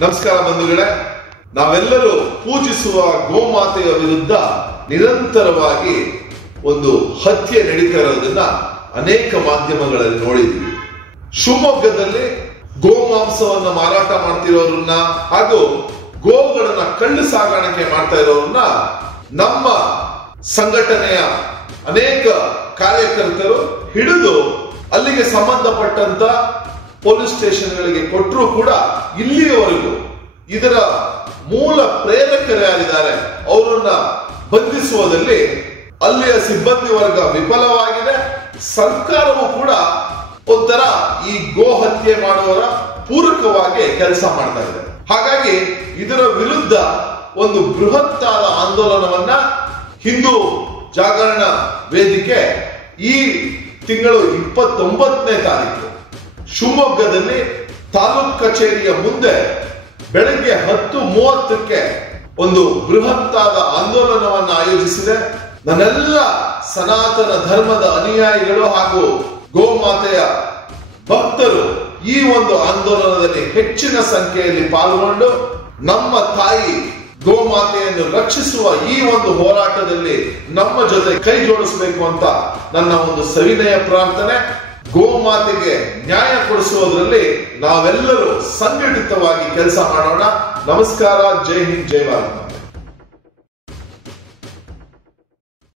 ನಮಸ್ಕಾರ ಬಂಧುಗಳೇ, ನಾವೆಲ್ಲರೂ ಪೂಜಿಸುವ ಗೋಮಾತೆಯ ವಿರುದ್ಧ ನಿರಂತರವಾಗಿ ಒಂದು ಹತ್ಯೆ ನಡೀತಾ ಇರೋದನ್ನ ಅನೇಕ ಮಾಧ್ಯಮಗಳಲ್ಲಿ ನೋಡಿದ್ವಿ. ಶಿವಮೊಗ್ಗದಲ್ಲಿ ಗೋಮಾಂಸವನ್ನ ಮಾರಾಟ ಮಾಡ್ತಿರೋರನ್ನ ಹಾಗೂ ಗೋಗಳನ್ನ ಕಳ್ಳು ಸಾಗಾಣಿಕೆ ಮಾಡ್ತಾ ಇರೋರನ್ನ ನಮ್ಮ ಸಂಘಟನೆಯ ಅನೇಕ ಕಾರ್ಯಕರ್ತರು ಹಿಡಿದು ಅಲ್ಲಿಗೆ ಸಂಬಂಧಪಟ್ಟಂತ ಪೊಲೀಸ್ ಸ್ಟೇಷನ್ಗಳಿಗೆ ಕೊಟ್ಟರೂ ಕೂಡ ಇಲ್ಲಿಯವರೆಗೂ ಇದರ ಮೂಲ ಪ್ರೇರಕರು ಯಾರಿದ್ದಾರೆ ಅವರನ್ನ ಬಂಧಿಸುವುದರಲ್ಲಿ ಅಲ್ಲಿಯ ಸಿಬ್ಬಂದಿ ವರ್ಗ ವಿಫಲವಾಗಿದೆ. ಸರ್ಕಾರವು ಕೂಡ ಒಂಥರ ಈ ಗೋ ಹತ್ಯೆ ಮಾಡುವವರ ಪೂರಕವಾಗಿ ಕೆಲಸ ಮಾಡ್ತಾ ಇದೆ. ಹಾಗಾಗಿ ಇದರ ವಿರುದ್ಧ ಒಂದು ಬೃಹತ್ತಾದ ಆಂದೋಲನವನ್ನ ಹಿಂದೂ ಜಾಗರಣ ವೇದಿಕೆ ಈ ತಿಂಗಳು 29ನೇ ತಾರೀಕು ಶಿವಮೊಗ್ಗದಲ್ಲಿ ತಾಲೂಕ್ ಕಚೇರಿಯ ಮುಂದೆ ಬೆಳಗ್ಗೆ 10:30ಕ್ಕೆ ಒಂದು ಬೃಹತ್ತಾದ ಆಂದೋಲನವನ್ನು ಆಯೋಜಿಸಿದೆ. ನನ್ನೆಲ್ಲ ಸನಾತನ ಧರ್ಮದ ಅನುಯಾಯಿಗಳು ಹಾಗೂ ಗೋಮಾತೆಯ ಭಕ್ತರು ಈ ಒಂದು ಆಂದೋಲನದಲ್ಲಿ ಹೆಚ್ಚಿನ ಸಂಖ್ಯೆಯಲ್ಲಿ ಪಾಲ್ಗೊಂಡು ನಮ್ಮ ತಾಯಿ ಗೋಮಾತೆಯನ್ನು ರಕ್ಷಿಸುವ ಈ ಒಂದು ಹೋರಾಟದಲ್ಲಿ ನಮ್ಮ ಜೊತೆ ಕೈ ಜೋಡಿಸಬೇಕು ಅಂತ ನನ್ನ ಒಂದು ಸವಿನಯ ಪ್ರಾರ್ಥನೆ. ಗೋಮಾತೆಗೆ ನ್ಯಾಯ ಕೊಡಿಸುವುದರಲ್ಲಿ ನಾವೆಲ್ಲರೂ ಸಂಘಟಿತವಾಗಿ ಕೆಲಸ ಮಾಡೋಣ. ನಮಸ್ಕಾರ. ಜೈ ಹಿಂದ್, ಜೈ ಭಾರತ.